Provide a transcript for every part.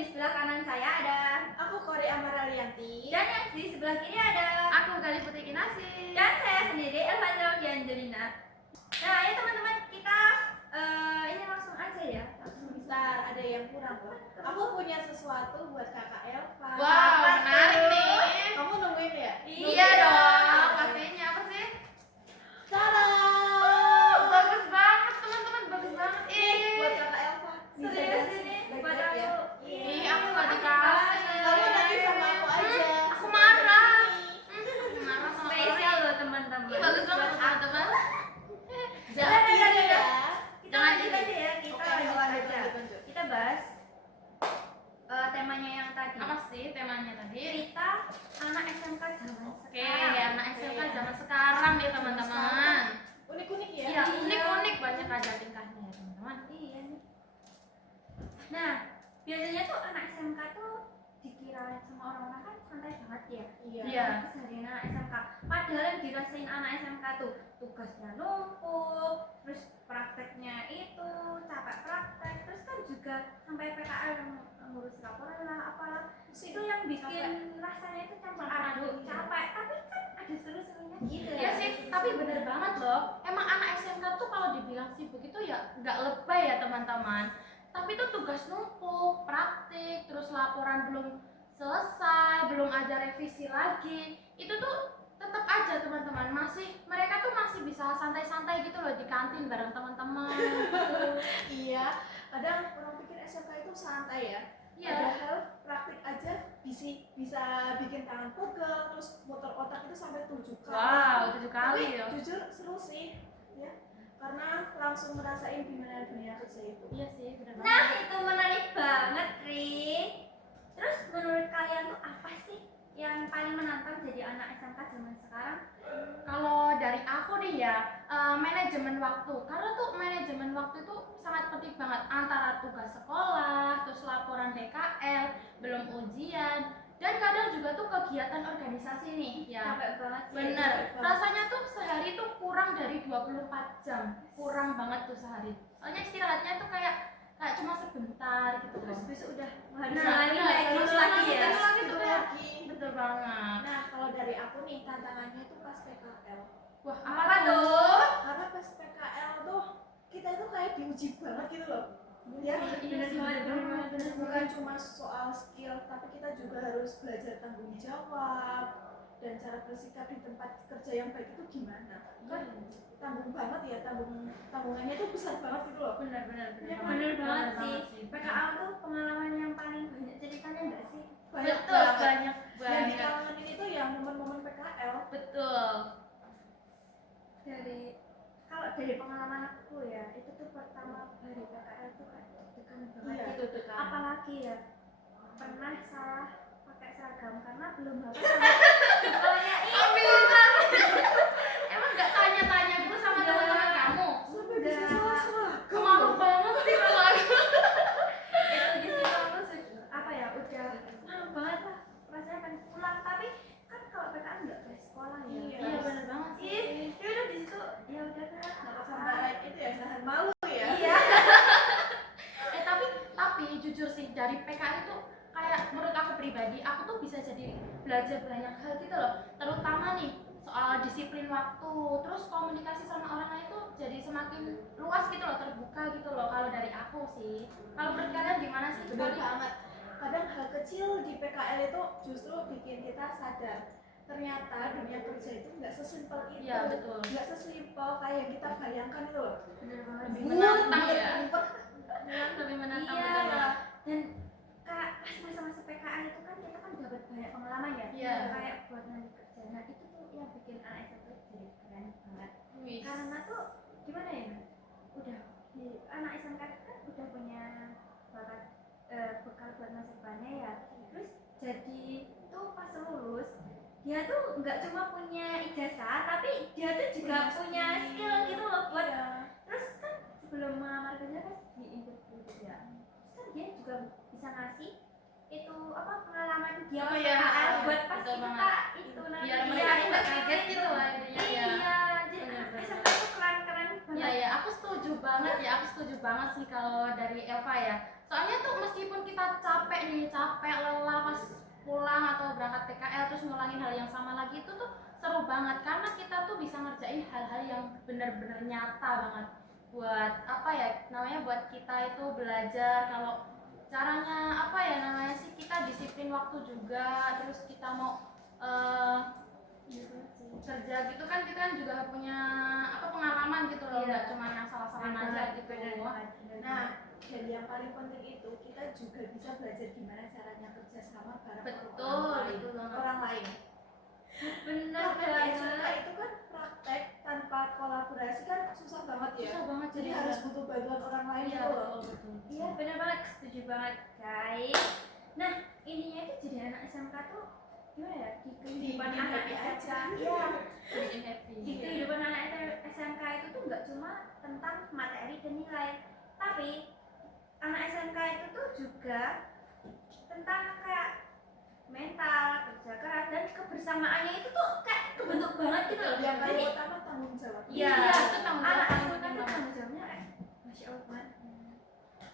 di sebelah kanan saya ada Aku Kori Amaralianti. dan yang di sebelah kiri ada Aku Gali Putri Kinasi. dan saya sendiri Elvira Diangelina. Nah, ya teman-teman, kita ini langsung aja ya. Bentar, ada yang kurang loh. Aku punya sesuatu buat kakak Elva. Wow, menarik nih. Kamu nungguin ya? Iya dong. Katanya apa sih? Tada! Bagus banget teman-teman, bagus banget. Buat kakak Elva. Serius ini buat baik-baik ya. aku. Ih, aku nggak dikasih. Kamu nanti sama aku aja. Aku marah. Marah sama Spesial loh teman-teman. Ih, bagus banget teman-teman. Jangan Iya, gini iya. ya. Kita Jangan lanjut gini. aja ya, kita Oke, lanjut lanjut, aja. lanjut. Kita bahas temanya yang tadi. Apa sih temanya tadi? Cerita anak SMK zaman Oke, sekarang. anak SMK zaman sekarang nih teman-teman. Unik-unik ya. Iya, unik-unik banyak aja tingkahnya ya teman-teman. Iya nih. Nah, biasanya tuh anak SMK tuh dikira sama orang-orang kan santai banget ya. Iya. Keseharian anak SMK. Padahal yang dirasain anak SMK tuh tugasnya numpuk, terus prakteknya itu capek praktek, terus kan juga sampai PKL yang ngurus laporan lah apalah. Itu yang bikin rasanya itu campur aduk, capek, tapi kan ada seru-serunya gitu Iya sih, tapi bener banget loh. Emang anak SMK tuh kalau dibilang sibuk itu ya nggak lebay ya teman-teman. Tapi tuh tugas numpuk, praktik, terus laporan belum selesai, belum ada revisi lagi. Itu tuh tetap aja teman-teman mereka tuh masih bisa santai-santai gitu loh di kantin bareng teman-teman. Iya. Kadang orang pikir SMK itu santai ya. Iya. Padahal praktik aja bisa bikin tangan pegel, terus muter otak itu sampai 7 kali. Wow, 7 kali Tapi ya. jujur seru sih, ya. Karena langsung ngerasain gimana dunia kerja itu. Iya sih, bener banget. Nah, itu menarik banget, Ri. Terus menurut kalian tuh apa sih yang paling menantang jadi anak SMK zaman sekarang? Kalau dari aku nih ya, manajemen waktu. Karena tuh manajemen waktu itu sangat penting banget antara tugas sekolah, terus laporan BKL, belum ujian, dan kadang juga tuh kegiatan organisasi nih ya. Capek banget sih. Bener, capek banget. rasanya tuh sehari tuh kurang dari 24 jam. Kurang banget tuh sehari. Soalnya istirahatnya tuh kayak cuma sebentar gitu Terus loh. besok udah harus Nah, lagi bener, kayak harus gitu lagi ya. harus lagi tuh Betul kayak lagi. betul banget. Nah, kalau dari aku nih tantangannya itu pas PKL. Wah, Apa tuh? Karena pas PKL tuh kita itu kayak diuji banget gitu loh. Ya, Iya sih, bener. bukan cuma soal skill, tapi kita juga harus belajar tanggung jawab dan cara bersikap di tempat kerja yang baik itu gimana. Kan tanggung banget ya, tanggungannya itu besar banget gitu loh. Bener Iya, Bener banget sih. sih. PKL tuh pengalaman yang paling banyak ceritanya enggak sih? Banyak Betul, banget. banyak Yang banget. dikangenin itu ya momen-momen PKL. Betul. Kalau dari pengalaman aku ya, itu tuh pertama hari PKL tuh kayak deg-degan banget Iya, gitu. deg-degan. Apalagi ya pernah salah pakai seragam karena belum hafal sama sekolahnya itu. Emang nggak tanya-tanya gitu sama Enggak. teman-teman kamu? Sampai bisa salah-salah. Malu banget sih kalau aku. Itu di situ aku apa ya udah malu banget lah rasanya pengen pulang, tapi kan kalau PKL nggak ke sekolah ya. Iya, bener banget sih. Ya udah di situ ya udah Kak. Nggak sampai itu ya, nahan malu ya. Iya. Tapi jujur sih dari PKL itu kayak menurut aku pribadi, aku tuh bisa jadi belajar banyak hal gitu loh. Terutama nih soal disiplin waktu, terus komunikasi sama orang lain tuh jadi semakin luas gitu loh, terbuka gitu loh. Kalau dari aku sih, kalau menurut kalian gimana sih? Benar banget. Kadang hal kecil di PKL itu justru bikin kita sadar ternyata dunia kerja itu nggak sesimpel itu. Iya, betul. Nggak sesimpel kayak yang kita bayangkan itu loh. Bener banget. Lebih menantang ya. Lebih menantang, iya. bener banget. Dan kak pas masa-masa PKL itu kan kita kan dapat banyak pengalaman ya. Iya. Kayak buat nanti kerja. Nah itu tuh yang bikin anak SMP jadi keren banget. Wih. Karena tuh gimana ya? Udah di anak SMK kan udah punya bakat bekal buat masa depannya ya. Terus jadi tuh pas lulus dia tuh nggak cuma punya ijazah tapi dia tuh juga punya skill gitu loh buat. Iya. Terus kan sebelum melamar kerja kan di interview ya. Terus kan dia juga bisa ngasih itu apa pengalaman dia Oh pas iya, PKL buat pas betul itu banget. kak itu nanti Biar dia mereka tuh nggak itu. kaget gitu lah intinya ya. Iya, jadi Bener-bener. SMK tuh keren-keren banget. Ya, aku setuju banget sih kalau dari Eva ya. Soalnya tuh meskipun kita capek nih, capek, lelah pas pulang atau berangkat PKL terus ngulangin hal yang sama lagi, itu tuh seru banget karena kita tuh bisa ngerjain hal-hal yang benar-benar nyata banget buat apa ya namanya, buat kita itu belajar kalau caranya apa ya namanya sih, kita disiplin waktu juga, terus kita mau kerja gitu kan, kita kan juga punya apa pengalaman gitu loh, nggak cuma yang salah-salahan aja gitu. Nah, dan yang paling penting itu kita juga bisa belajar gimana caranya kerja sama bareng Betul, betul banget. orang lain. Bener Karena di banget. SMK itu kan praktek tanpa kolaborasi kan susah banget ya. Susah banget, Jadi harus butuh bantuan orang lain iya, gitu loh. betul. Iya bener banget, setuju banget guys. Nah ininya itu jadi anak SMK tuh gimana ya, di kehidupan Bikin anak happy SMK aja. iya, Bikin happy. di kehidupan anak SMK itu tuh nggak cuma tentang materi dan nilai, tapi anak SMK itu tuh juga tentang kayak mental, kerja keras, dan kebersamaannya itu tuh kayak kebentuk banget gitu loh. Yang paling Jadi utama tanggung jawab. iya, itu tanggung jawab anak paling SMK penting tuh banget. tanggung jawabnya masya Allah banget.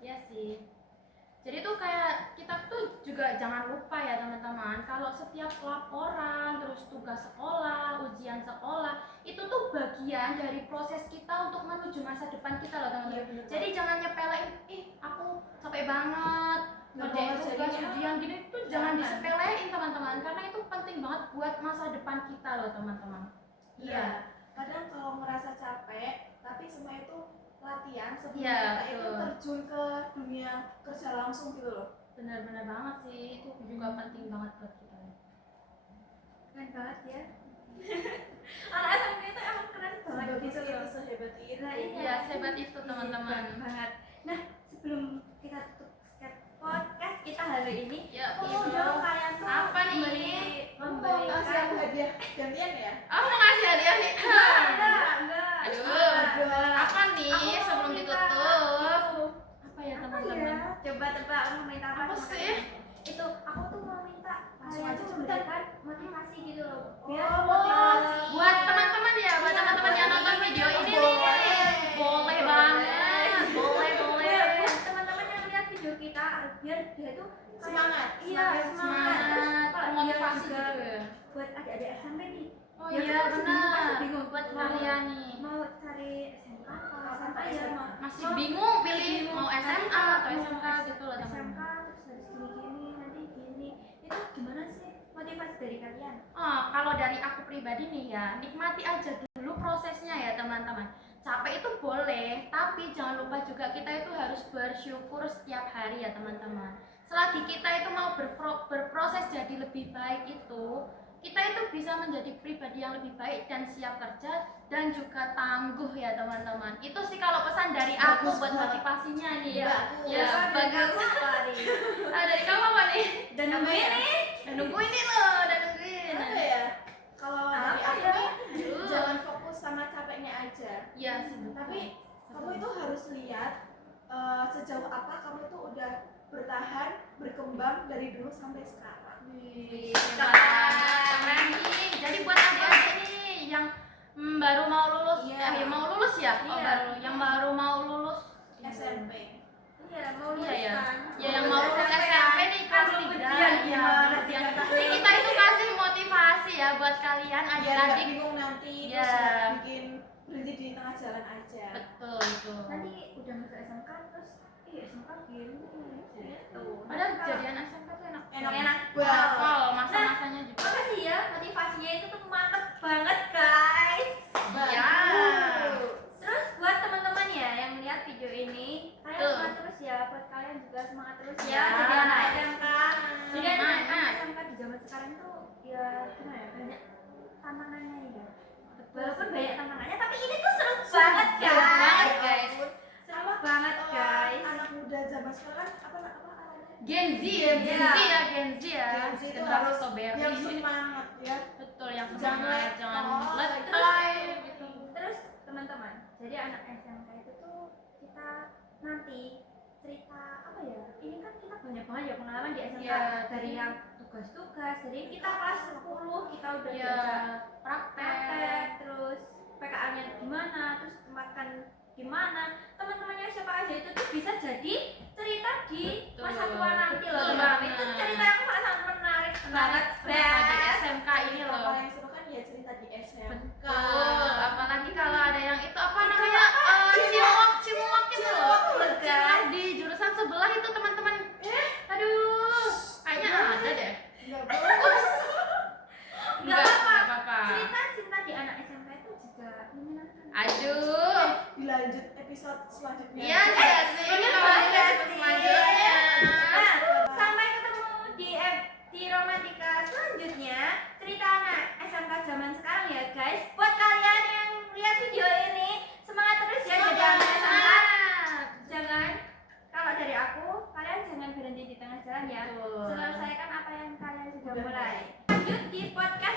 Iya sih. Jadi tuh kayak kita tuh juga jangan lupa ya teman-teman, kalau setiap laporan, terus tugas sekolah, ujian sekolah, itu tuh bagian dari proses kita untuk menuju masa depan kita loh teman-teman. Iya, bener. Jadi jangan nyepelein, aku capek banget ngerjain tugas ujian gini tuh, jangan disepelein teman-teman, karena itu penting banget buat masa depan kita loh teman-teman. Iya. Kadang kalau merasa capek, tapi semua itu latihan sebelum Iya, kita itu betul. terjun ke dunia kerja langsung gitu loh. Benar-benar banget sih, itu juga penting banget buat kita. Keren banget ya. Anak SMK itu emang keren banget Sebagus gitu itu, loh. sehebat itu. Nah, Iya, sehebat itu teman-teman. Hebat banget. Nah, sebelum kita tutup podcast kita hari ini, Ya, aku mau dong kalian tuh Apa nih? Kamu mau ngasih aku hadiah gantian ya? Aku mau ngasih hadiah nih. enggak. Aduh, apa nih Aku mau sebelum minta ditutup? itu. Apa ya Apa teman-teman? ya? Coba tebak, aku mau minta apa? Apa sama sih? kalian? Itu aku tuh mau minta Langsung kalian aja, tuh cepetan. memberikan motivasi gitu loh. Biar Oh, motivasi. Buat teman-teman ya, buat teman-teman yang nonton video ini nih. Boleh banget. Boleh, boleh. Buat teman-teman yang lihat video kita, biar dia tuh kayak- Semangat. Iya, semangat. Terus Semangat, kalau dia motivasi juga gitu ya. buat adik-adik SMP nih, Oh Ya, iya kan masih bingung, benar. masih bingung. Buat Mau- kalian nih mau cari SMK apa Apa SMA ya? SMA? masih Mau- bingung pilih bingung. mau Nanti SMA kalau atau mau SMK gitu loh SMK teman-teman. terus harus gini-gini, nanti gini. Itu gimana sih motivasi dari kalian? Oh, kalau dari aku pribadi nih ya, nikmati aja dulu prosesnya ya teman-teman. Capek itu boleh, tapi jangan lupa juga kita itu harus bersyukur setiap hari ya teman-teman. Selagi kita itu mau berproses jadi lebih baik itu, kita itu bisa menjadi pribadi yang lebih baik dan siap kerja dan juga tangguh ya teman-teman. Itu sih kalau pesan dari aku Bagus buat banget. motivasinya nih ya. Bagus. Ya, bagus. sekali. Ah, dari kamu apa nih? Dan Apa nungguin ya? nih. Dan nungguin nih loh, dan nungguin. Apa ya? Kalau dari Apa aku ya? nih, Aduh. jangan fokus sama capeknya aja. Iya sih, betul. Tapi kamu itu harus lihat sejauh apa kamu itu udah bertahan, berkembang dari dulu sampai sekarang. Wih, keren nih. Jadi buat adik-adik nih yang baru mau lulus, Iya. mau lulus ya? Oh, Iya. yang baru mau lulus SMP. Iya, mau Iya ya. lulus kan? Ya yang mau lulus SMP nih kan kelas belum 3. ujian, Iya, gimana sih ujian. kata Nih kita itu kasih motivasi ya buat kalian Biar nggak adik-adik. bingung nanti, Iya. terus nggak bikin berhenti di tengah jalan aja. Betul itu. Nanti udah masuk SMK terus SMK gini gitu. Padahal Kalau- jadian SMK tuh enak. enak banget. Oh, masa-masanya juga. Makasih ya, motivasinya itu tuh mantep banget guys. Iya. Terus buat teman-teman ya yang lihat video ini, kalian Betul. semangat terus ya. Buat kalian juga semangat terus ya. Ya. Jadi anak SMK. Jadi anak Semangat. SMK di zaman sekarang tuh ya gimana ya, banyak tantangannya ya. Walaupun banyak tantangannya, tapi ini tuh seru banget Seru banget, guys. guys. Seru banget guys. Anak muda zaman sekarang apa namanya? Gen Z, Gen Z. Gen Z ya, Gen Z ya. Gen Z itu Generasi harus strawberry. yang semangat ya. Betul, yang Jangan semangat, jangan letoy. letoy gitu. Terus teman-teman, jadi anak SMK itu tuh kita nanti cerita apa ya? Ini kan kita banyak banget ya pengalaman di SMK, Iya, dari yang tugas-tugas, dari kita kelas 10 kita udah Ya, diajak praktek. praktek, terus PKA-nya gimana, terus makan gimana, teman-temannya siapa aja itu tuh bisa jadi cerita di Betul. masa tua nanti loh Betul teman-teman. aku, kalian jangan berhenti di tengah jalan ya. Betul. Selesaikan apa yang kalian sudah mulai. Lanjut di podcast